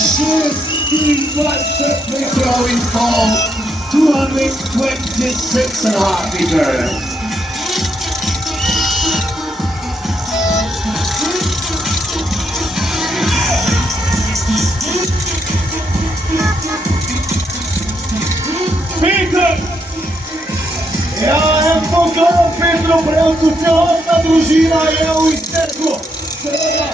26 metrov in pol, 226.5 meters. Peter! Ja, en poklon Petru Prevcu, celotna družina je v izteku. Seveda,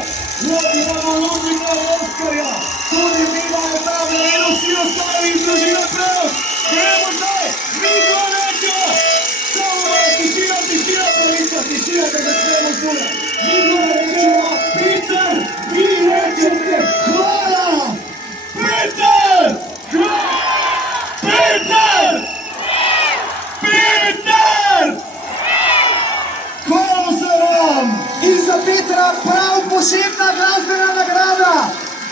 imamo Ludvika Oskarja, tudi Mima je tam in vsi ostali iz družine Prevc. Gremo zdaj, mi to rečemo! Samo malo, tišina, pravica, tišina, da začnemo zdaj. Mi to rečemo, Peter, vi rečete, hvala! Peter! Peter! Peter! Kozorom! In za Petra prav posebna glasbena nagrada.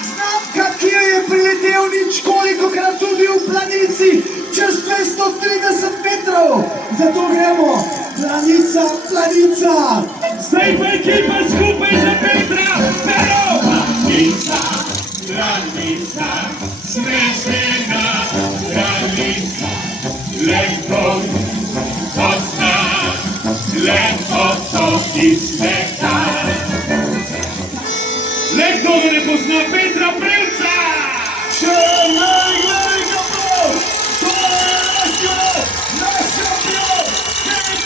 Znamka, ki jo je priletel ničkolikokrat tudi v Planici, čez 230 metrov. Zato gremo, Planica, Planica! Zdaj pa ekipa skupaj za Petra! Pero! Planica, Planica, snežena Planica, lekko kot znak, lekko kot izmeka. Lekko, da ne pozna Petra Prevca! Še najgledajka prav! To je naš šampion, Peter!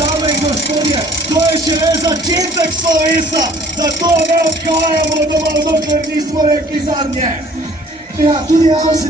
Dame in gospodje, to je šele začetek slovesa, zato ne odhajamo domov, dokler nismo rekli zadnje. Ja, tudi jaz